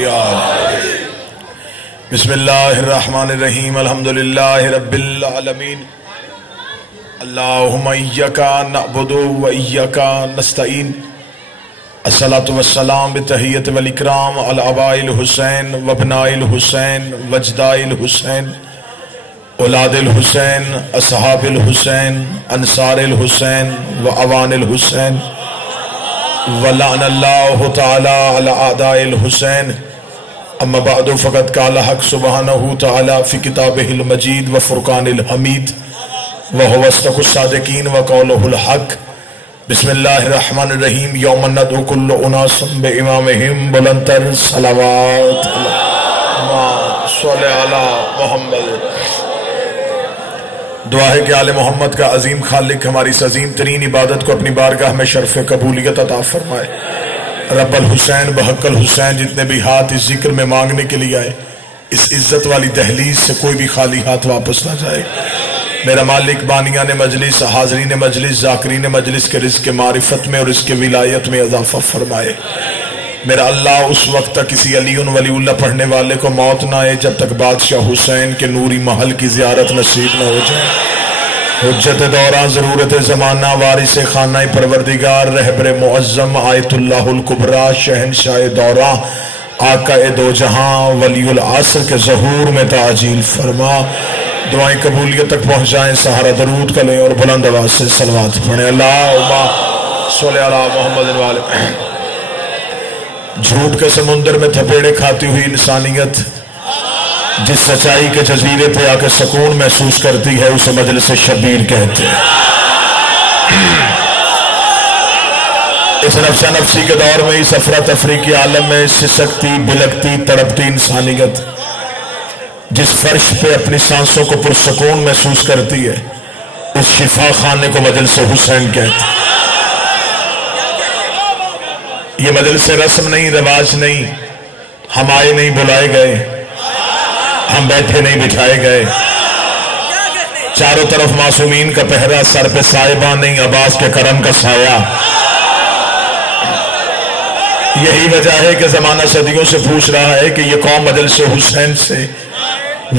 یا بسم اللہ الرحمن الرحیم الحمدللہ رب العالمین اللہم ایاک نعبد و ایاک نستعین الصلاة والسلام بتحیت والاکرام علی آباء الحسین وابناء الحسین وجداء الحسین اولاد الحسین اصحاب الحسین انصار الحسین وعوان الحسین ولعن اللہ تعالی علی اعداء الحسین اما بعد فقد قال حق سبحانہ تعالی فی کتابہ المجید وفرقان الحمید وهو اصدق الصادقین وقولہ الحق بسم اللہ الرحمن الرحیم یوم ندعو کل اناس بامامہم بلندتر صلوات اللہم صلی علی محمد۔ دعا ہے کہ آل محمد کا عظیم خالق ہماری اس عظیم ترین عبادت کو اپنی بارگاہ میں شرف قبولیت عطا فرمائے۔ رب الحسین بحق الحسین جتنے بھی ہاتھ اس ذکر میں مانگنے کے لیے آئے اس عزت والی دہلیز سے کوئی بھی خالی ہاتھ واپس نہ جائے۔ میرا مالک بانیان مجلس حاضرین مجلس ذاکرین مجلس کے رزق معرفت میں اور اس کے ولایت میں اضافہ فرمائے۔ میرا اللہ اس وقت تک کسی علی ولی اللہ پڑھنے والے کو موت نہ آئے جب تک بادشاہ حسین کے نوری محل کی زیارت نصیب نہ ہو جائے۔ حجت دورہ ضرورت زمانہ وارث خانہ پروردگار رہبر معظم آیت اللہ الکبریٰ شہنشاہ دورہ آقا دو جہاں ولی العصر کے ظہور میں تعجیل فرما۔ دعائیں قبولیت تک پہنچ جائیں، سہارا درود کریں اور بلند آواز سے صلوات پڑھیں۔ اللہم صلی علی محمد وعلی۔ جھوٹ کے سمندر میں تھپیڑے کھاتی ہوئی انسانیت جس سچائی کے جزیرے پہ آ کے سکون محسوس کرتی ہے اسے مجلس شبیر کہتے ہیں۔ اس نفسہ نفسی کے دور میں اس افراتفری کے عالم میں سسکتی بلکتی تڑپتی انسانیت جس فرش پہ اپنی سانسوں کو پرسکون محسوس کرتی ہے اس شفا خانے کو مجلس حسین کہتے ہیں۔ یہ مجلس رسم نہیں، رواج نہیں، ہم آئے نہیں بلائے گئے، ہم بیٹھے نہیں بٹھائے گئے۔ چاروں طرف معصومین کا پہرا، سر پہ صاحبہ نہیں عباس کے کرم کا سایہ۔ یہی وجہ ہے کہ زمانہ صدیوں سے پوچھ رہا ہے کہ یہ قوم مجلس حسین سے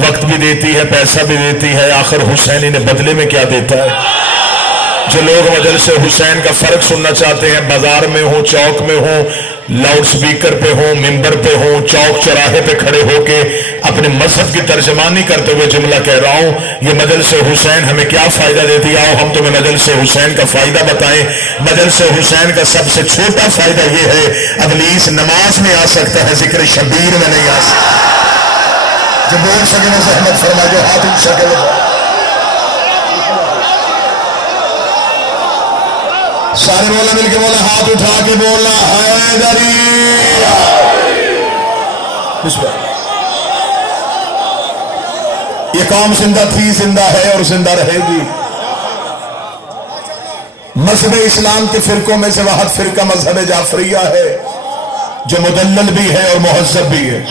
وقت بھی دیتی ہے، پیسہ بھی دیتی ہے، آخر حسین انہیں بدلے میں کیا دیتا ہے؟ جو لوگ مجلس حسین کا فرق سننا چاہتے ہیں، بازار میں ہوں، چوک میں ہوں، لاؤڈ سپیکر پہ ہوں، ممبر پہ ہوں، چوک چوراہے پہ کھڑے ہو کے اپنے مذہب کی ترجمانی کرتے ہوئے جملہ کہہ رہا ہوں، یہ مجلس حسین ہمیں کیا فائدہ دیتی ہے؟ آؤ ہم تمہیں مجلس حسین کا فائدہ بتائیں۔ مجلس حسین کا سب سے چھوٹا فائدہ یہ ہے ابلیس نماز میں آ سکتا ہے، ذکر شبیر میں نہیں آ سکتا۔ جو بول سکے وہ زحمت فرما، جو ہاتھ اٹھ سکے وہ سارے بولا، مل کے بولا، ہاتھ اٹھا کے بولنا حیدری۔ یہ قوم زندہ تھی، زندہ ہے اور زندہ رہے گی۔ مذہب اسلام کے فرقوں میں سے واحد فرقہ مذہب جعفریہ ہے جو مدلل بھی ہے اور مہذب بھی ہے۔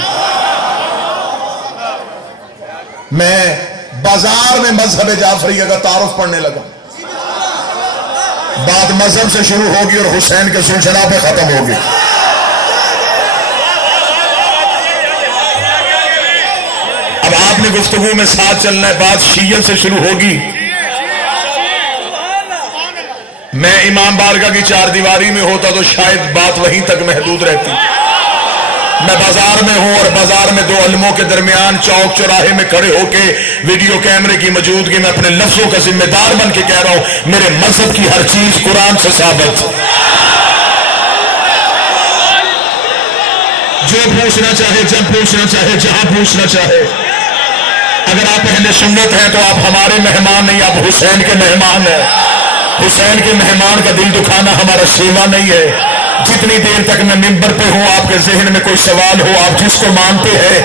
میں بازار میں مذہب جعفریہ کا تعارف پڑھنے لگا، بات مذہب سے شروع ہوگی اور حسین کے سلسلہ پہ ختم ہوگی۔ اب آپ نے گفتگو میں ساتھ چلنا ہے، بات شیعہ سے شروع ہوگی۔ میں امام بارگاہ کی چار دیواری میں ہوتا تو شاید بات وہیں تک محدود رہتی۔ میں بازار میں ہوں اور بازار میں دو علموں کے درمیان چوک چوراہے میں کھڑے ہو کے ویڈیو کیمرے کی موجودگی میں اپنے لفظوں کا ذمہ دار بن کے کہہ رہا ہوں، میرے مذہب کی ہر چیز قرآن سے ثابت۔ جو پوچھنا چاہے، جب پوچھنا چاہے، جہاں پوچھنا چاہے۔ اگر آپ اہل سنت ہیں تو آپ ہمارے مہمان نہیں، آپ حسین کے مہمان ہیں۔ حسین کے مہمان کا دل دکھانا ہمارا سیوا نہیں ہے۔ جتنی دیر تک میں ممبر پہ ہوں، آپ کے ذہن میں کوئی سوال ہو، آپ جس کو مانتے ہیں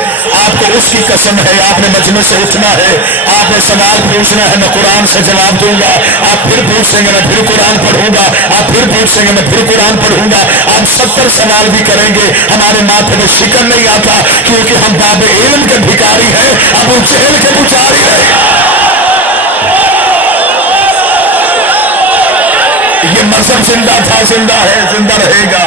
آپ کو اس کی قسم ہے، آپ نے مجلس سے اٹھنا ہے، آپ نے سوال پوچھنا ہے، میں قرآن سے جواب دوں گا۔ آپ پھر پوچھیں گے، میں پھر قرآن پڑھوں گا۔ آپ پھر پوچھیں گے، میں پھر قرآن پڑھوں گا۔ آپ 70 سوال بھی کریں گے، ہمارے ماتھے میں شکن نہیں آتا، کیونکہ ہم باب علم کے بھکاری ہیں، ابو جہل کے پجاری ہیں۔ یہ مذہب زندہ تھا، زندہ ہے، زندہ رہے گا۔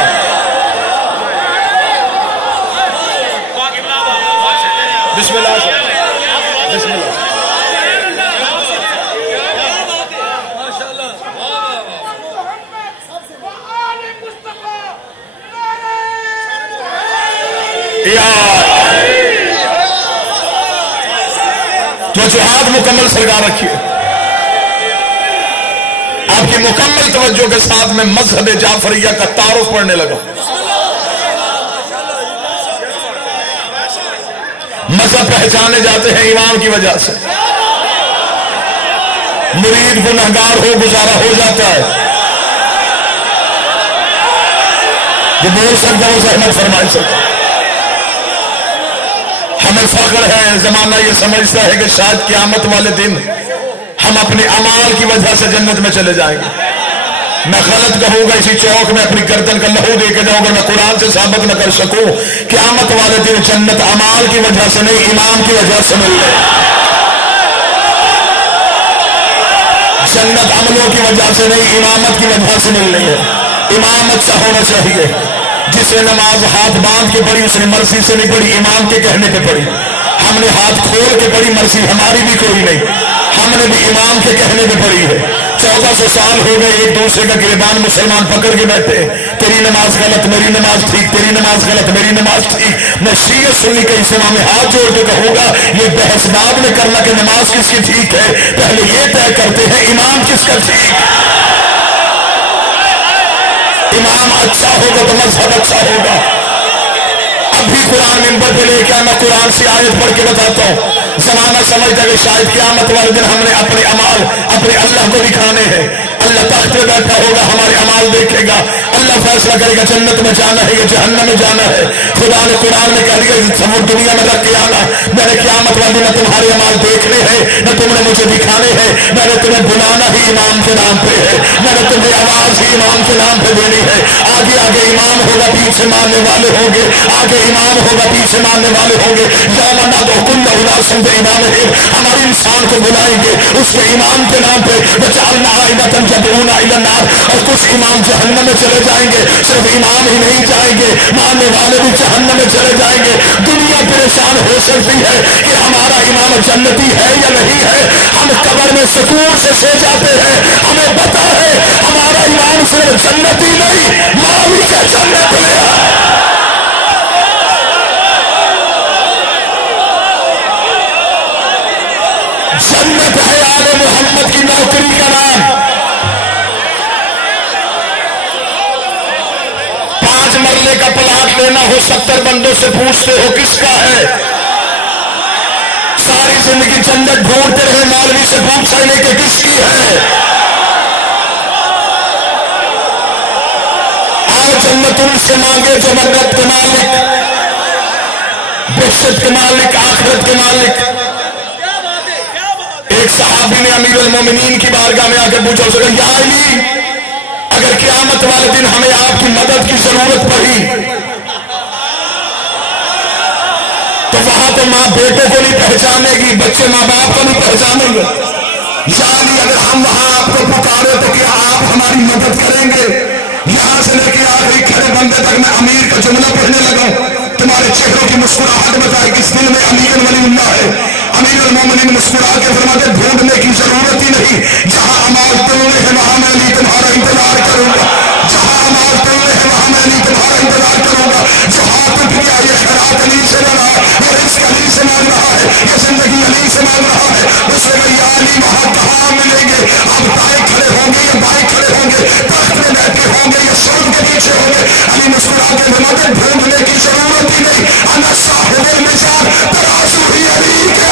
توجہات مکمل سرکار رکھیے. آپ کی مکمل توجہ کے ساتھ میں مذہب جعفریہ کا تعارف پڑھنے لگا. مذہب پہچانے جاتے ہیں امام کی وجہ سے. مرید گنہگار ہو گزارا ہو جاتا ہے. جو بول سکتا ہو زحمت فرمائی سکتا. ہمیں فخر ہے، زمانہ یہ سمجھتا ہے کہ شاید قیامت والے دن ہم اپنے اعمال کی وجہ سے جنت میں چلے جائیں گے. میں غلط کہوں گا اسی چوک میں اپنی گردن کا لہو دے کے جاؤں گا. میں قرآن سے ثابت نہ کر سکوں قیامت والے دن جنت اعمال کی وجہ سے نہیں، امام کی وجہ سے مل گئے. جنت عملوں کی وجہ سے نہیں، امامت کی وجہ سے مل رہی ہے. امام اچھا ہونا چاہیے. جس نے نماز ہاتھ باندھ کے پڑھی اس نے مرضی سے نہیں پڑھی، امام کے کہنے پہ پڑھی. ہم نے ہاتھ کھول کے پڑھی، مرضی ہماری بھی کوئی نہیں، ہم نے بھی امام کے کہنے پہ پڑھی ہے. 1400 سال ہو گئے ایک دوسرے کا گریبان مسلمان پکڑ کے بیٹھے. تیری نماز غلط، میری نماز ٹھیک، تیری نماز غلط، میری نماز ٹھیک. میں شیعہ سنی کے اجتماع میں ہاتھ جوڑ کے کہوں گا یہ بحث بعد میں کرنا کہ نماز کس کی ٹھیک ہے، پہلے یہ طے کرتے ہیں امام کس کا ٹھیک. امام اچھا ہوگا تو مذہب اچھا ہوگا. اب بھی قرآن منبر پہ لے کے آنا، قرآن سے آیت پڑھ کے بتاتا ہوں. زمانہ سمجھتا کہ شاید قیامت والے دن ہم نے اپنے اعمال اپنے اللہ کو دکھانے ہیں. اللہ تخت پہ بیٹھا ہوگا، ہمارے اعمال دیکھے گا، اللہ فیصلہ کرے گا جنت میں جانا ہے یا جہنم میں جانا ہے. خدا نے قرآن میں کہہ دیا سب دنیا میں رکھ کے آنا، میں نے قیامت والے دن نہ تمہارے اعمال دیکھنے ہیں نہ تم نے مجھے دکھانے ہیں. میں نے تمہیں بلانا ہی امام کے نام پہ ہے، میں نے تمہیں آواز ہی امام کے نام پہ دینی ہے. آگے آگے امام ہوگا، پیچھے ماننے والے ہوں گے. آگے امام ہوگا، پیچھے ماننے والے ہوں گے. یوم ندعو کل اناس بامامہم، ہمارے انسان کو بلائیں گے اس کے امام کے نام پہ. وجعلنا عائدۃ یدعون الی النار، اور کچھ امام جہنم میں چلے جائیں گے. صرف امام ہی نہیں جائیں گے، ماننے والے بھی جہنم میں چلے جائیں گے. دنیا پریشان ہو سکتی ہے کہ ہمارا امام جنتی ہے یا نہیں ہے. ہم قبر میں سکون سے سو جاتے ہیں، ہمیں پتا ہے ہمارا امام صرف جنتی نہیں مالک جنت میں ہے. جنت ہے آل محمد کی نوکری کا نام. 5 مرلے کا پلاٹ لینا ہو 70 بندوں سے پوچھتے ہو کس کا ہے. ساری زندگی جنت ڈھونڈتے رہے، مولوی سے پوچھ سکنے کہ کس کی ہے. آؤ جنت ان سے مانگے جو جنت کے مالک، بہشت کے مالک، آخرت کے مالک. ایک صحابی نے امیر المومنین کی بارگاہ میں آ کر پوچھا اس نے یا علی، اگر قیامت والے دن ہمیں آپ کی مدد کی ضرورت پڑی تو وہاں تو ماں بیٹے کو نہیں پہچانے گی، بچے ماں باپ کو نہیں پہچانیں گے. یا علی اگر ہم وہاں آپ کو پکارے تو کیا آپ ہماری مدد کریں گے؟ یہاں سے لے کے آخری کھڑے بندے تک میں امیر کا جملہ پڑھنے لگا. تمہارے چہروں کی مسکراہٹ بتائے کس دل میں امیر ولی اللہ ہے. امیر المومنین مسکرا کے فرماتے ڈھونڈنے کی ضرورت ہی نہیں، جہاں امال تلنے ہیں وہاں میں علی تمہارا انتظار کروں گا. جہاں امال تلنے ہیں وہاں میں علی تمہارا انتظار کروں گا. جو ہاتھ اٹھ گیا یہ خیرات علی سے لڑا ہے، یہ رزق علی سے مانگ رہا ہے، یہ زندگی علی سے مانگ رہا ہے. اس نے یا علی وہاں کہاں ملیں گے؟ آپ دائیں کھڑے ہوں گے یا بائیں کھڑے ہوں گے، تخت میں بیٹھے ہوں گے یا سود کے پیچھے ہوں گے. علی مسکرا کے فرماتے ڈھونڈنے کی ضرورت ہی نہیں، انا صاحب المزان، ترازو ہی علی کے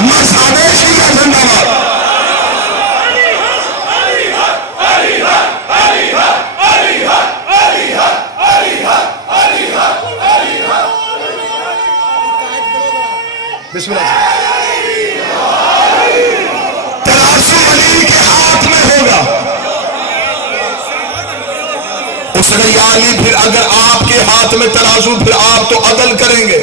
مذہب شیعہ زندہ باد. بسم اللہ. ترازو علی کے ہاتھ میں ہوگا. اس نے یا علی پھر اگر آپ کے ہاتھ میں ترازو پھر آپ تو عدل کریں گے.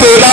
13,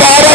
12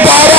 12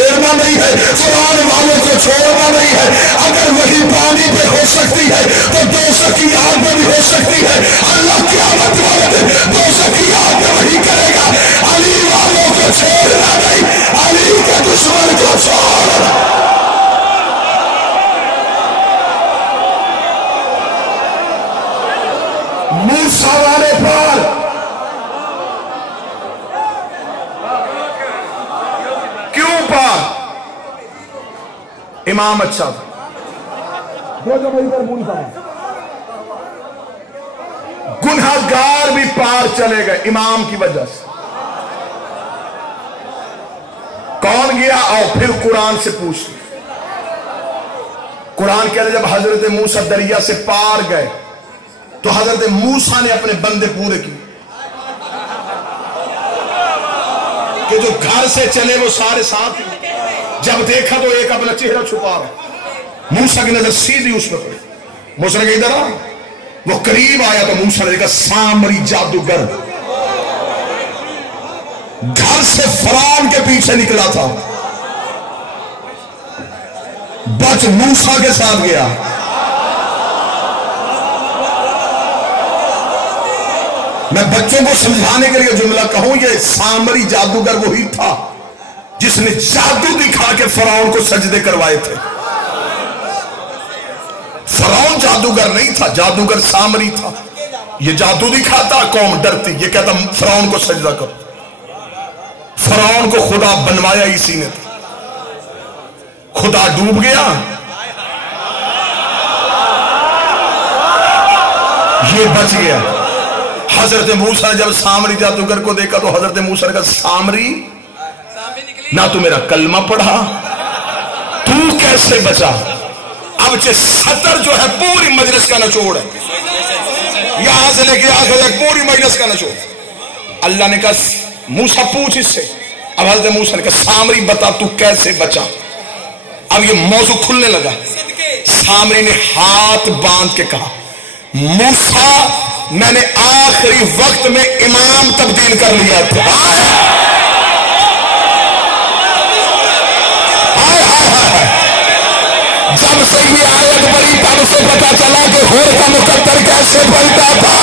چھیڑنا نہیں ہے، فرعون والوں کو چھوڑنا نہیں ہے۔ اگر وہی پانی پہ ہو سکتی ہے تو دوزخ کی آگ میں بھی ہو سکتی ہے۔ اللہ قیامت والے دن دوزخ کی آگ میں وہی کرے گا، علی والوں کو چھوڑنا نہیں، علی کے دشمن کو چھوڑنا۔ موسیٰ والے پار کیوں پار؟ امام اچھا تھا، گنہگار بھی پار چلے گئے امام کی وجہ سے۔ کون گیا؟ اور پھر قرآن سے پوچھ لیا۔ قرآن کہہ رہے جب حضرت موسیٰ دریا سے پار گئے تو حضرت موسیٰ نے اپنے بندے پورے کیے کہ جو گھر سے چلے وہ سارے ساتھ ہیں۔ جب دیکھا تو ایک اپنا چہرہ چھپا رہا، موسیٰ کی نظر سیدھی اس پر پڑی۔ موسیٰ نے کہا ادھر آ، وہ قریب آیا تو موسیٰ نے کہا سامری جادوگر گھر سے فرعون کے پیچھے نکلا تھا، بچ موسیٰ کے ساتھ گیا۔ میں بچوں کو سمجھانے کے لیے جملہ کہوں، یہ سامری جادوگر وہی تھا جس نے جادو دکھا کے فرعون کو سجدے کروائے تھے۔ فرعون جادوگر نہیں تھا، جادوگر سامری تھا۔ یہ جادو دکھاتا، قوم ڈرتی، یہ کہتا فرعون کو سجدہ کرو۔ فرعون کو خدا بنوایا اسی نے تھا، خدا ڈوب گیا، یہ بچ گیا۔ حضرت موسیٰ نے جب سامری جادوگر کو دیکھا تو حضرت موسیٰ نے کہا سامری نہ تو میرا کلمہ پڑھا، تو کیسے بچا؟ اب سطر جو ہے پوری مجلس کا نچوڑ ہے، یہاں سے لے کے آخر تک پوری مجلس کا نچوڑ۔ اللہ نے کہا موسیٰ پوچھ اس سے۔ اب حضرت موسیٰ نے کہا سامری بتا تو کیسے بچا؟ اب یہ موضوع کھلنے لگا۔ سامری نے ہاتھ باندھ کے کہا موسیٰ میں نے آخری وقت میں امام تبدیل کر لیا تھا۔ جب سے یہ آیت بڑی تب سے پتا چلا کہ ہور کا مقدر کیسے بنتا تھا۔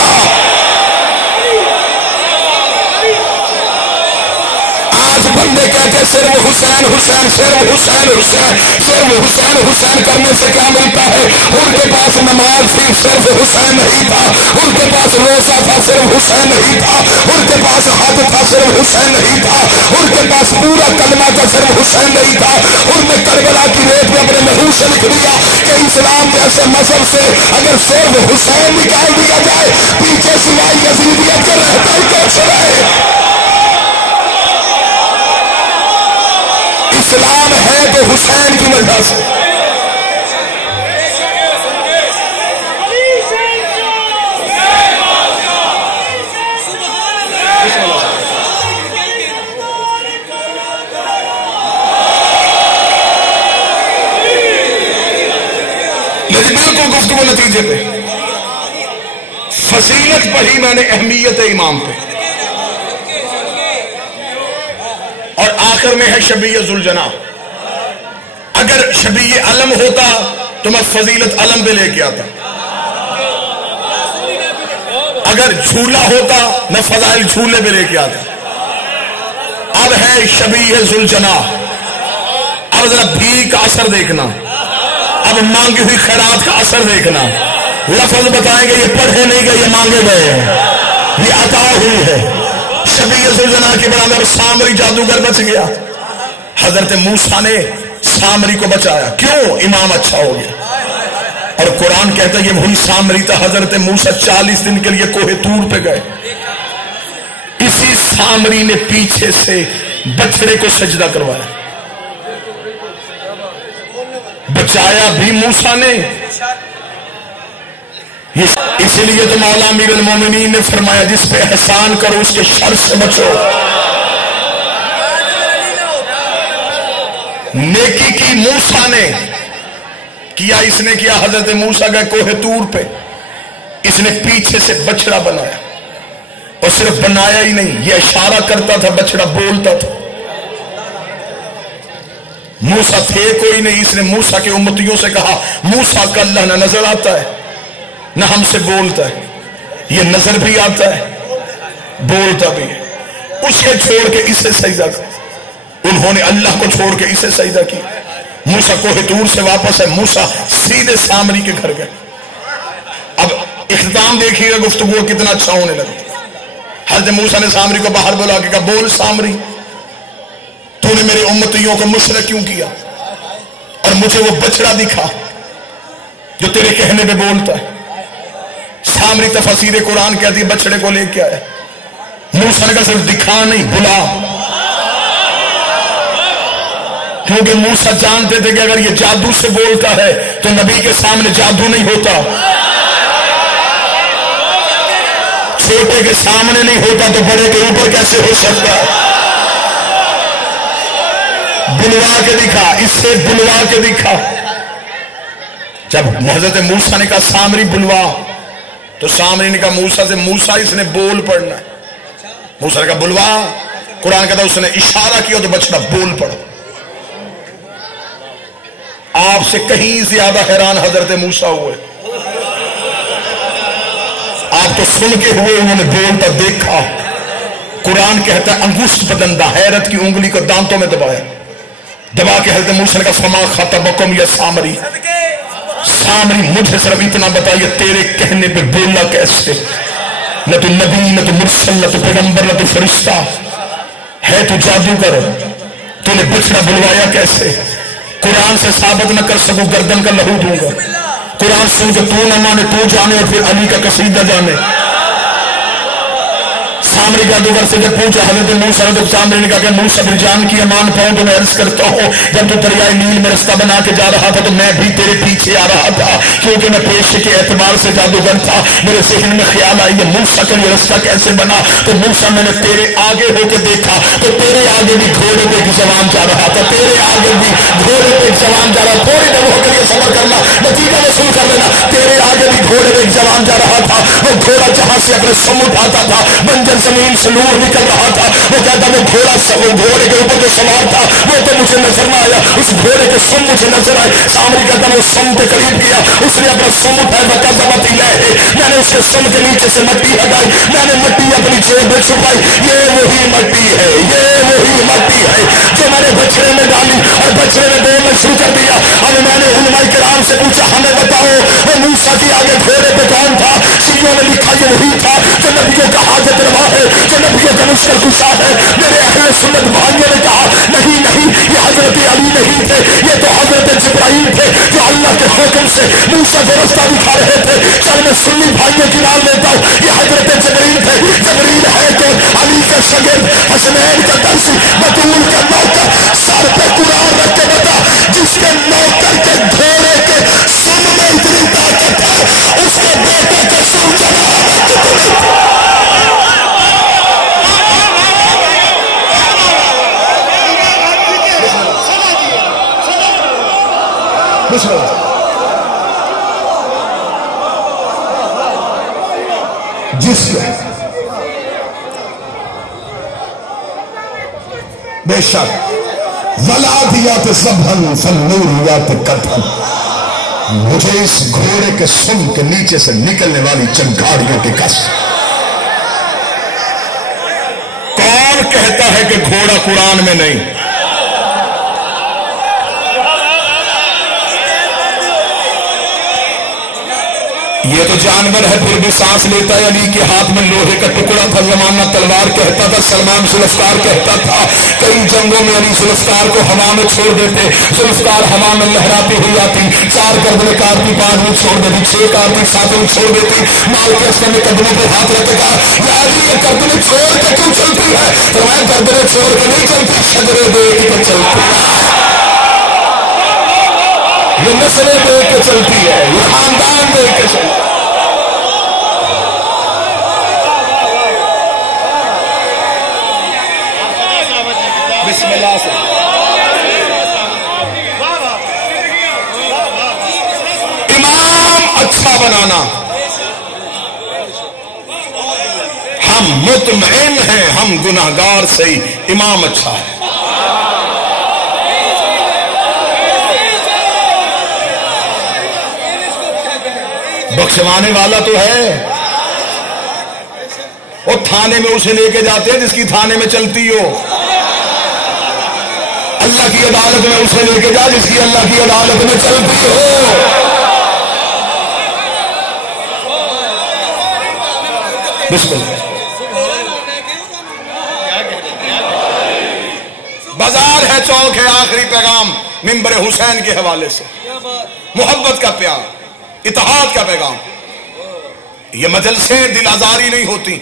آج بندے کہتے صرف حسین حسین، صرف حسین حسین، صرف حسین حسین کرنے سے کیا ملتا ہے؟ ان کے پاس نماز تھی، صرف حسین نہیں تھا۔ ان کے پاس روزہ تھا، صرف حسین نہیں تھا۔ ان کے پاس حد تھا، صرف حسین نہیں تھا۔ ان کے پاس پورا کلمہ تھا، صرف حسین نہیں تھا۔ ان نے کربلا کی ریت میں اپنے لہو سے لکھ دیا کہ اسلام جیسے مذہب سے اگر صرف حسین نکال دیا جائے پیچھے سوائے یزیدیت کے رہتا ہی کیسے رہے؟ اسلام ہے تو حسین کی وجہ سے۔ لیکن بالکل گفتگو نتیجے پہ، فضیلت پڑھی میں نے اہمیت امام پہ، اور آخر میں ہے شبیہ ذوالجناح۔ اگر شبیہ علم ہوتا تو میں فضیلت علم پہ لے کے آتا، اگر جھولا ہوتا میں فضائل جھولے پہ لے کے آتا۔ اب ہے شبیہ ذوالجناح۔ اب ذرا بھیک کا اثر دیکھنا، اب مانگی ہوئی خیرات کا اثر دیکھنا۔ لفظ بتائیں گے یہ پڑھے نہیں گئے، یہ مانگے گئے ہیں، یہ عطا ہوئی ہے۔ شبیہ ذوالجناح کی بنا میں سامری جادوگر بچ گیا۔ حضرت موسیٰ نے سامری کو بچایا، کیوں؟ امام اچھا ہو گیا۔ اور قرآن کہتا ہے یہ وہی سامری تھا، حضرت موسیٰ 40 دن کے لیے کوہ طور پہ گئے، اسی سامری نے پیچھے سے بچڑے کو سجدہ کروایا، بچایا بھی موسیٰ نے۔ اسی لیے تو مولا امیر المومنین نے فرمایا جس پہ احسان کرو اس کے شر سے بچو۔ نیکی کی موسیٰ نے کیا، اس نے کیا، حضرت موسیٰ گئے کوہ طور پہ، اس نے پیچھے سے بچڑا بنایا، اور صرف بنایا ہی نہیں، یہ اشارہ کرتا تھا، بچڑا بولتا تھا۔ موسیٰ تھے کوئی نہیں، اس نے موسیٰ کے امتیوں سے کہا موسیٰ کا اللہ نہ نظر آتا ہے نہ ہم سے بولتا ہے، یہ نظر بھی آتا ہے بولتا بھی ہے، اسے چھوڑ کے اسے سجدہ کیا۔ انہوں نے اللہ کو چھوڑ کے اسے سجدہ کیا۔ موسیٰ کوہ طور سے واپس ہے، موسیٰ سیدھے سامری کے گھر گئے۔ اب اختتام دیکھیے گا گفتگو کتنا اچھا ہونے لگا۔ حضرت موسیٰ نے سامری کو باہر بلا کے کہا بول سامری، تو نے میرے امتیوں کو مشرک کیوں کیا اور مجھے وہ بچڑا دکھا جو تیرے کہنے پہ بولتا ہے۔ سامری تفسیر قرآن کہتی ہے بچڑے کو لے کے آیا۔ موسیٰ نے کہا صرف دکھا نہیں بلا، کیونکہ موسیٰ جانتے تھے کہ اگر یہ جادو سے بولتا ہے تو نبی کے سامنے جادو نہیں ہوتا، چھوٹے کے سامنے نہیں ہوتا تو بڑے کے اوپر کیسے ہو سکتا ہے؟ بلوا کے دکھا، اس سے بلوا کے دکھا۔ جب حضرت موسیٰ نے کہا سامری بلوا، تو سامری نے کہا موسیٰ سے موسیٰ اس نے بول پڑھنا ہے۔ موسیٰ نے کہا بلوا، قرآن کہتا اس نے اشارہ کیا تو بچڑا بول پڑا۔ آپ سے کہیں زیادہ حیران حضرت موسیٰ ہوئے، آپ تو سن کے ہوئے، انہوں نے بولتا دیکھا۔ قرآن کہتا ہے انگشت بدندہ حیرت کی انگلی کو دانتوں میں دبایا، دبا کے حضرت موسیٰ نے کہا فما خطبکم یا سامری، سامری مجھے صرف اتنا بتائیے تیرے کہنے پہ بولا کیسے؟ نہ تو نبی، نہ تو مرسل، نہ تو پیغمبر، نہ تو فرشتہ ہے، تو جادوگر، تو نے بچڑا بلوایا کیسے؟ قرآن سے ثابت نہ کر سکوں گردن کا لہو دوں گا۔ قرآن سن کے تو نہ مانے تو جانے اور پھر علی کا قصیدہ جانے۔ سامری جادوگر سے جب پوچھا حضرت موسیٰ نے، تو سامری نے کہا کہ موسیٰ پھر جان کی امان پاؤں تو میں عرض کرتا ہوں جب تو دریائے نیل میں رستہ بنا کے جا رہا تھا تو میں بھی تیرے پیچھے آ رہا تھا، کیونکہ میں پیشے کے اعتبار سے جادوگر تھا۔ میرے ذہن میں خیال آئی یہ موسیٰ کا یہ رستہ کیسے بنا، تو موسیٰ میں نے تیرے آگے ہو کے دیکھا تو تیرے آگے بھی گھوڑے پہ ایک جوان جا رہا تھا، تیرے آگے بھی گھوڑے پہ ایک جوان جا رہا۔ تھوڑی دیر ہو کر یہ صبر کرنا، نتیجہ وصول کر لینا، تیرے آگے بھی گھوڑے پہ ایک جوان جا رہا تھا۔ وہ گھوڑا جہاں سے اپنے سم اٹھاتا تھا بنجر زمین سے نور نکل رہا تھا۔ وہ کہتا وہ گھوڑا وہ گھوڑے کے اوپر جو سوار تھا وہ تو مجھے نظر نہ آیا، اس گھوڑے کے سم مجھے نظر آئے۔ سامری کہتا وہ سم کے قریب گیا، اس نے اپنا سم اٹھایا، وَكَذَبَتْ إِلَيْهِ، میں نے اس کے سم کے نیچے سے مٹی ہٹائی، میں نے مٹی اپنی جیب میں چھپائی۔ یہ وہی مٹی ہے، یہ وہی مٹی ہے جو میں نے بچڑے میں ڈالی اور بچڑے میں بولنا شروع کر دیا۔ اب میں نے علماء کرام سے پوچھا ہمیں بتاؤ وہ موسیٰ کے آگے گھوڑے پہ کون تھا؟ شیعوں نے لکھا یہ وہی تھا جو نبیوں کا حاجت روا ہے، جو نبیوں کا مشکل کشا ہے۔ میرے اہل سنت بھائیوں نے کہا نہیں نہیں، یہ حضرت علی نہیں تھے، یہ تو حضرت جبرائیل تھے جو اللہ کے حکم سے موسیٰ کو رستہ دکھا رہے تھے۔ چل میں سنی بھائیوں کی نام لیتا ہوں، یہ حضرت جبرائیل تھے۔ جبرائیل ہے کون؟ علی کا شاگرد، حسنین کا درسی، بطول کا نوکر۔ سر پہ قرآن رکھ کے بتا جس کے نوکر کے گھوڑے کے سم میں اتنی طاقت ہے اس کے بیٹے کے سم چلانے میں کتنی جس کے بے شک ولادیات زبھن فالنوریات قدھن، مجھے اس گھوڑے کے سم کے نیچے سے نکلنے والی چنگاڑیوں کی قسم۔ کون کہتا ہے کہ گھوڑا قرآن میں نہیں؟ یہ تو جانور ہے پھر بھی سانس لیتا ہے۔ علی کے ہاتھ میں لوہے کا ٹکڑا تھا، زمانہ تلوار کہتا تھا، سلمان ذوالفقار کہتا تھا۔ کئی جنگوں میں علی ذوالفقار کو ہوا میں چھوڑ دیتے، ذوالفقار ہوا میں لہراتی ہوئی آتی، 4 گردنیں کاٹتی، 5 چھوڑ دیتی، 6 کاٹتی، 7 چھوڑ دیتی۔ مال کے اس نے قدموں پہ ہاتھ رکھے گا، یا علی یہ گردنیں چھوڑ کے کیوں چلتی ہے؟ تو میں گردنیں چھوڑ کے نہیں چلتی، شجرے دیکھ کے چلتی ہے، یہ نسلیں دیکھ کے چلتی ہے، یہ خاندان دیکھ کے چلتی ہے۔ بسم اللہ سے امام اچھا بنانا، ہم مطمئن ہیں ہم گناہگار سے ہی، امام اچھا ہے۔ بخشوانے والا تو ہے. اور تھانے میں اسے لے کے جاتے ہیں جس کی تھانے میں چلتی ہو. اللہ کی عدالت میں اسے لے کے جا جس کی اللہ کی عدالت میں چلتی ہو. بسم اللہ. بازار ہے، چوک ہے، آخری پیغام منبر حسین کے حوالے سے محبت کا پیار، اتحاد کا پیغام. یہ مجلسیں دل آزاری نہیں ہوتی،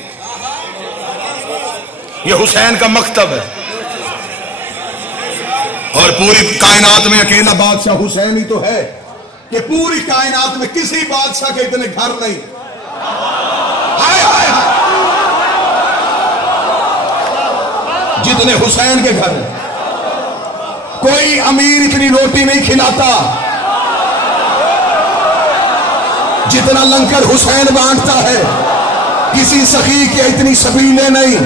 یہ حسین کا مکتب ہے. اور پوری کائنات میں اکیلا بادشاہ حسین ہی تو ہے کہ پوری کائنات میں کسی بادشاہ کے اتنے گھر نہیں. ہائے ہائے ہائے جتنے حسین کے گھر ہیں. کوئی امیر اتنی روٹی نہیں کھلاتا جتنا لنگر حسین بانٹتا ہے. کسی سخی کے اتنی سبیلیں نہیں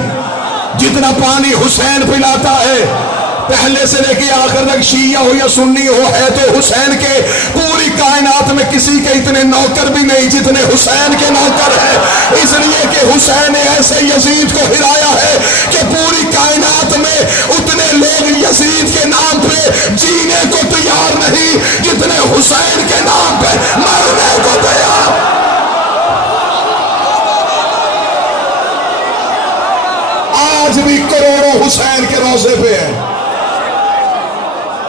جتنا پانی حسین پلاتا ہے. پہلے سے لے کے آخر تک شیعہ ہو یا سنی ہو ہے تو حسین کے. پوری کائنات میں کسی کے اتنے نوکر بھی نہیں جتنے حسین کے نوکر ہیں. اس لیے کہ حسین نے ایسے یزید کو ہرایا ہے کہ پوری کائنات میں اتنے لوگ یزید کے نام پہ جینے کو تیار نہیں جتنے حسین کے نام پہ مرنے کو تیار. آج بھی کروڑوں حسین کے روزے پہ ہیں.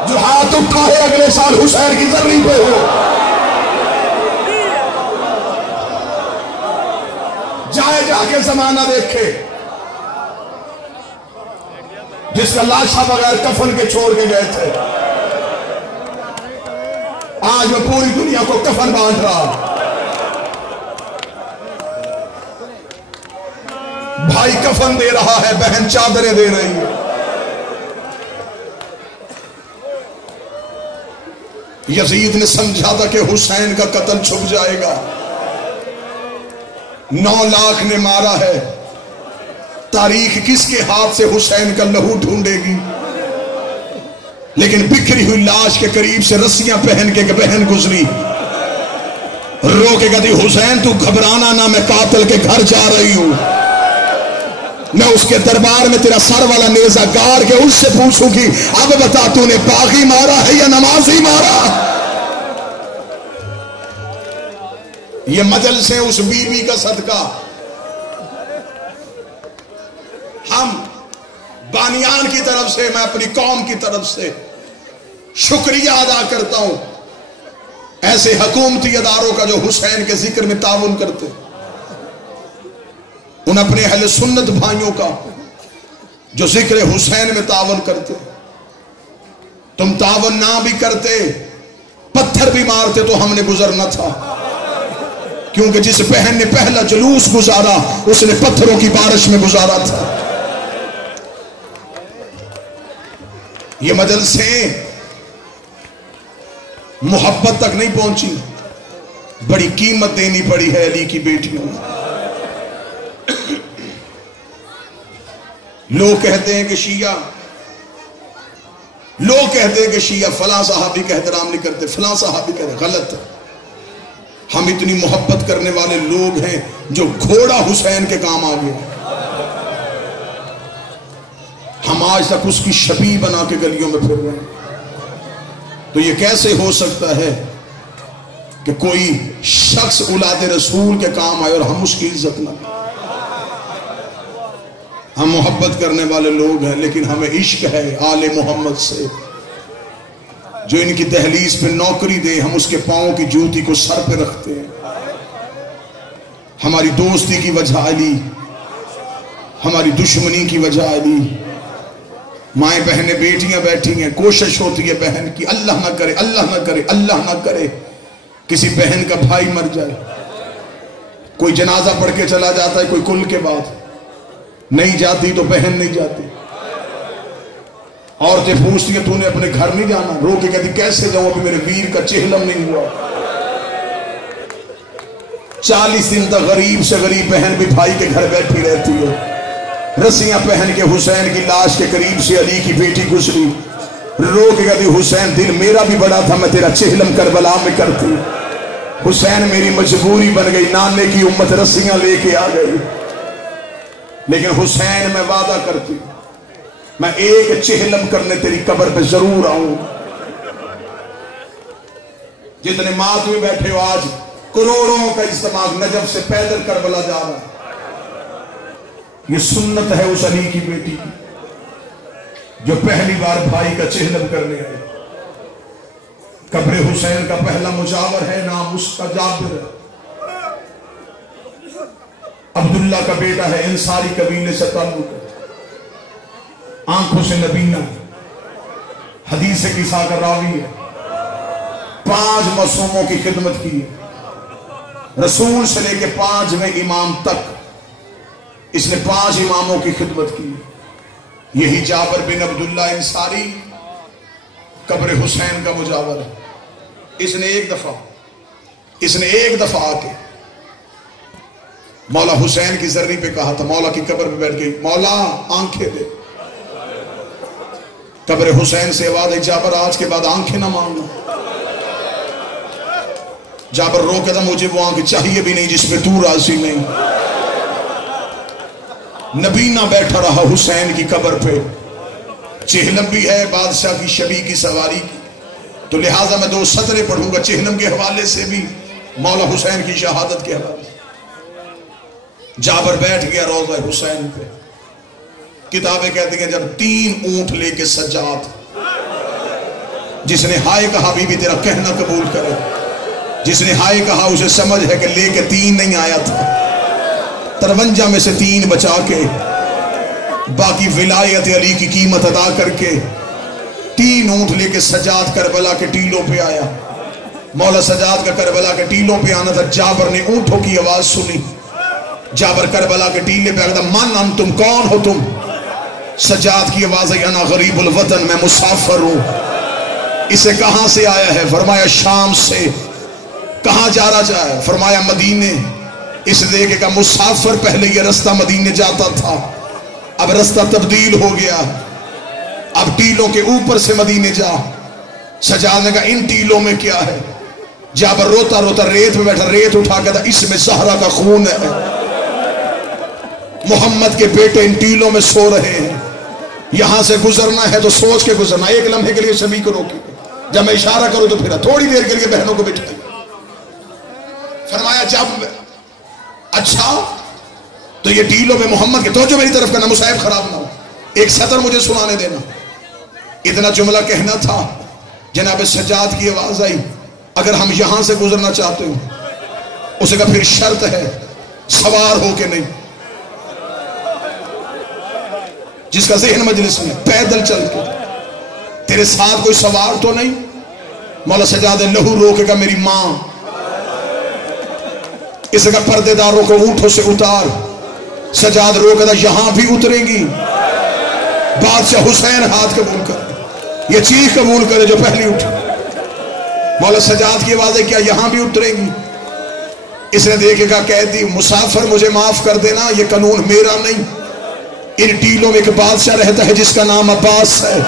جو ہاتھ اٹھا ہے اگلے سال حسین کی زرعی پہ ہو. جائے جا کے زمانہ دیکھے جس کا لاشا بغیر کفن کے چھوڑ کے گئے تھے. آج وہ پوری دنیا کو کفن بانٹ رہا. بھائی کفن دے رہا ہے، بہن چادریں دے رہی ہے. یزید نے سمجھا تھا کہ حسین کا قتل چھپ جائے گا. 9 لاکھ نے مارا ہے. تاریخ کس کے ہاتھ سے حسین کا لہو ڈھونڈے گی؟ لیکن بکھری ہوئی لاش کے قریب سے رسیاں پہن کے بہن گزری. رو کے کہتی حسین تو گھبرانا نہ، میں قاتل کے گھر جا رہی ہوں. میں اس کے دربار میں تیرا سر والا نیزہ گاڑ کے اس سے پوچھوں گی اب بتا تو نے باغی مارا ہے یا نمازی مارا. یہ مجلسیں اس بی بی کا صدقہ. ہم بانیان کی طرف سے، میں اپنی قوم کی طرف سے شکریہ ادا کرتا ہوں ایسے حکومتی اداروں کا جو حسین کے ذکر میں تعاون کرتے، ان اپنے اہل سنت بھائیوں کا جو ذکر حسین میں تعاون کرتے. تم تعاون نہ بھی کرتے، پتھر بھی مارتے تو ہم نے گزرنا تھا. کیونکہ جس بہن نے پہلا جلوس گزارا اس نے پتھروں کی بارش میں گزارا تھا. یہ مجلسیں محبت تک نہیں پہنچی، بڑی قیمت دینی پڑی ہے علی کی بیٹیوں. لوگ کہتے ہیں کہ شیعہ فلاں صحابی کا احترام نہیں کرتے، فلاں صحابی کا. غلط. ہم اتنی محبت کرنے والے لوگ ہیں جو گھوڑا حسین کے کام آ گئے. ہم آج تک اس کی شبیہ بنا کے گلیوں میں پھر رہے ہیں. تو یہ کیسے ہو سکتا ہے کہ کوئی شخص اولاد رسول کے کام آئے اور ہم اس کی عزت نہ کریں؟ ہم محبت کرنے والے لوگ ہیں لیکن ہمیں عشق ہے آل محمد سے. جو ان کی دہلیز پہ نوکری دے ہم اس کے پاؤں کی جوتی کو سر پہ رکھتے ہیں. ہماری دوستی کی وجہ علی، ہماری دشمنی کی وجہ علی. مائیں بہنیں بیٹیاں بیٹھی ہیں، کوشش ہوتی ہے بہن کی اللہ نہ کرے اللہ نہ کرے اللہ نہ کرے کسی بہن کا بھائی مر جائے. کوئی جنازہ پڑھ کے چلا جاتا ہے کوئی کل کے بعد، نہیں جاتی تو بہن نہیں جاتی. عورتیں پوچھتی ہیں تو نے اپنے گھر نہیں جانا؟ رو کے کہتی کیسے جاؤں ابھی میرے ویر کا چہلم نہیں ہوا. 40 دن تک غریب سے غریب بہن بھی بھائی کے گھر بیٹھی رہتی ہے. رسیاں پہن کے حسین کی لاش کے قریب سے علی کی بیٹی گزری. رو کے کہتی حسین دل میرا بھی بڑا تھا، میں تیرا چہلم کربلا میں کرتی. حسین میری مجبوری بن گئی، نانے کی امت رسیاں لے کے آ گئی، لیکن حسین میں وعدہ کرتی ہوں میں ایک چہلم کرنے تیری قبر پہ ضرور آؤں۔ جتنے ماتوے بیٹھے ہو آج کروڑوں کا اجتماع نجف سے پیدل کربلا جا رہا ہے، یہ سنت ہے اس علی کی بیٹی کی جو پہلی بار بھائی کا چہلم کرنے آئے۔ قبر حسین کا پہلا مجاور ہے، نام اس کا جابر ہے، عبداللہ کا بیٹا ہے، انصاری قبیلے سے تعلق ہے، آنکھوں سے نبینا، حدیث کسا کا راوی ہے، 5 معصوموں کی خدمت کی ہے، رسول سے لے کے 5ویں امام تک اس نے 5 اماموں کی خدمت کی ہے۔ یہی جابر بن عبداللہ انصاری قبر حسین کا مجاور ہے۔ اس نے ایک دفعہ آ کے مولا حسین کی زرنی پہ کہا تھا، مولا کی قبر پہ بیٹھ کے، مولا آنکھیں دے۔ قبر حسین سے آواز ہے، جابر آج کے بعد آنکھیں نہ مانگنا۔ جابر رو کے تھا، مجھے وہ آنکھ چاہیے بھی نہیں جس پہ تو راضی نہیں۔ نبینا بیٹھا رہا حسین کی قبر پہ، چہلم بھی ہے بادشاہ کی شبی کی سواری کی، تو لہٰذا میں 2 سطریں پڑھوں گا چہلم کے حوالے سے بھی، مولا حسین کی شہادت کے حوالے سے۔ جابر بیٹھ گیا روضہ حسین پہ، کتابیں کہتی ہیں جب 3 اونٹ لے کے سجاد، جس نے ہائے کہا بی بی تیرا کہنا قبول کرے، جس نے ہائے کہا اسے سمجھ ہے کہ لے کے 3 نہیں آیا تھا، 53 میں سے 3 بچا کے باقی ولایت علی کی قیمت ادا کر کے 3 اونٹ لے کے سجاد کربلا کے ٹیلوں پہ آیا۔ مولا سجاد کا کربلا کے ٹیلوں پہ آنا تھا، جابر نے اونٹوں کی آواز سنی، جابر کربلا کے ٹیلے پہ آگا، من انتم، کون ہو تم؟ سجاد کی آواز ہے، انا غریب الوطن، میں مسافر ہوں۔ اسے کہاں سے آیا ہے؟ فرمایا شام سے۔ کہاں جا رہا ہے؟ فرمایا مدینے۔ اس دیکھے کا مسافر پہلے یہ رستہ مدینے جاتا تھا، اب رستہ تبدیل ہو گیا، اب ٹیلوں کے اوپر سے مدینے جا۔ سجاد نے کہا ان ٹیلوں میں کیا ہے؟ جابر روتا روتا ریت میں بیٹھا، ریت اٹھا کے تھا، اس میں زہرا کا خون ہے، محمد کے بیٹے ان ٹیلوں میں سو رہے ہیں، یہاں سے گزرنا ہے تو سوچ کے گزرنا، ایک لمحے کے لیے سبھی کو روکی، جب میں اشارہ کروں تو پھر تھوڑی دیر کے لیے بہنوں کو بٹھائی۔ فرمایا جب اچھا تو یہ ٹیلوں میں محمد کے، توجہ میری طرف کرنا، مصائب خراب نہ ہو، ایک سطر مجھے سنانے دینا۔ اتنا جملہ کہنا تھا، جناب سجاد کی آواز آئی، اگر ہم یہاں سے گزرنا چاہتے ہو، اسے کہا پھر شرط ہے سوار ہو کے نہیں، جس کا ذہن مجلس میں، پیدل چل کے، تیرے ساتھ کوئی سوار تو نہیں؟ مولا سجاد لہو رو کے کہا میری ماں۔ اس کا پردے داروں کو اونٹوں سے اتار۔ سجاد رو کے کہا یہاں بھی اتریں گی؟ بادشاہ حسین ہاتھ قبول کر، یہ چیخ قبول کرے جو پہلی اٹھی۔ مولا سجاد کی آوازیں کیا یہاں بھی اتریں گی؟ اس نے دیکھے گا قیدی، مسافر مجھے معاف کر دینا، یہ قانون میرا نہیں، ان ٹیلوں میں ایک بادشاہ رہتا ہے جس کا نام عباس ہے،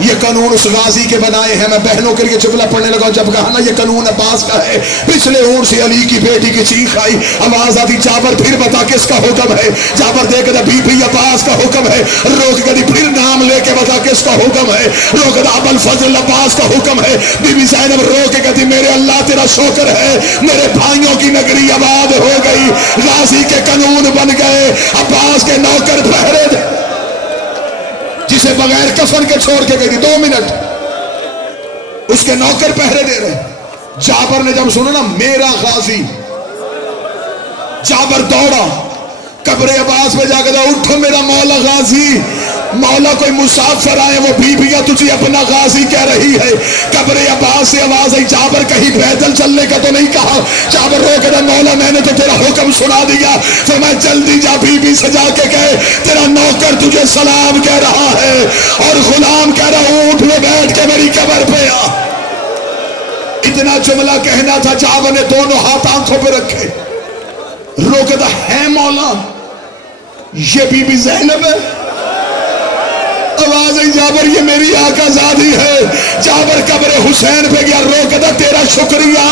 یہ قانون اس غازی کے بنائے ہیں۔ میں بہنوں کے لیے جملہ پڑھنے لگا، جب کہا نا یہ قانون عباس کا ہے، پچھلے اونٹ سے علی کی بیٹی کی چیخ آئی، آواز آتی جابر پھر بتا کس کا حکم ہے؟ جابر دیکھ کہتا بی بی عباس کا حکم ہے، روک کہتی پھر نام لے کے بتا کس کا حکم ہے؟ روک کہتا ابو الفضل عباس کا حکم ہے۔ بی بی زینب رو کے کہتی میرے اللہ تیرا شکر ہے، میرے بھائیوں کی نگری آباد ہو گئی، غازی کے قانون بن گئے، عباس کے نوکر پہرے دے، جسے بغیر کفن کے چھوڑ کے گئی تھی 2 منٹ، اس کے نوکر پہرے دے رہے۔ جابر نے جب سنا نا میرا غازی، جابر دوڑا قبر عباس میں جا کے کہا اٹھو میرا مولا غازی، مولا کوئی مسافر آئے وہ بیویاں تجھے اپنا غازی کہہ رہی ہے۔ قبر عباس سے آواز آئی جابر کہیں پیدل چلنے کا تو نہیں کہا؟ جابر رو کے کہا مولا میں نے تو تیرا حکم سنا دیا، پھر میں جلدی جا بی بی سجا کے کہے تیرا نوکر تجھے سلام کہہ رہا ہے اور غلام کہہ رہا اونٹ میں بیٹھ کے میری قبر پہ آ۔ اتنا جملہ کہنا تھا، جابر نے دونوں ہاتھ آنکھوں پہ رکھے، رو کے کہا ہے مولا یہ بی بی زینب ہے؟ آواز ہے جابر یہ میری آقا زادی ہے. جابر قبر حسین پہ گیا رو کہتا تیرا شکریہ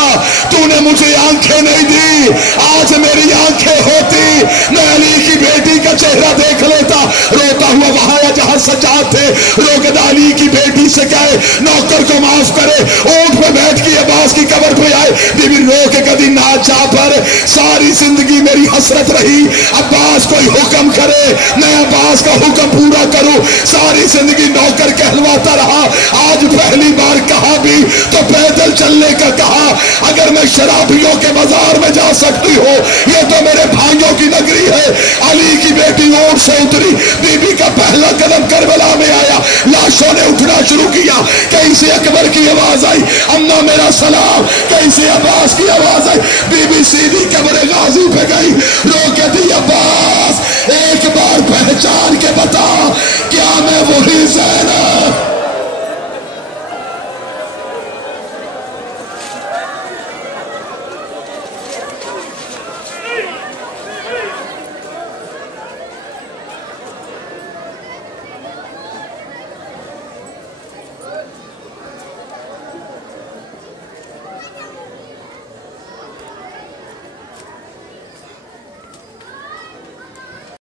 تو نے مجھے آنکھیں نہیں دی, آج میری آنکھیں ہوتی میں علی کی بیٹی کا چہرہ دیکھ لیتا. روتا ہوا وہاں جہاں سجاد تھے رو کہتا علی کی بیٹی سے کہے نوکر کو معاف کرے, اونٹ پہ بیٹھ کے عباس کی قبر پہ آئے. بی بی رو کے کہتی نا جابر ساری زندگی میری حسرت رہی عباس کوئی حکم کرے میں عباس کا حکم پورا کروں. ساری زندگی نوکر کہلواتا رہا, آج پہلی بار کہا بھی تو پیدل چلنے کا کہا. اگر میں شرابیوں کے بازار میں جا سکتی ہوں یہ تو میرے بھائیوں کی نگری ہے. علی کی بیٹی اونٹ سے اتری, بی بی کا پہلا قدم کربلا میں آیا, لاشوں نے اٹھنا شروع کیا. کہیں سے اکبر کی آواز آئی اماں میرا سلام, کہیں سے عباس کی آواز آئی. بی بی سیدھی قبر غازی پہ گئی رو کے دی عباس ایک بار پہچان کے بتا کیا میں وہی زینب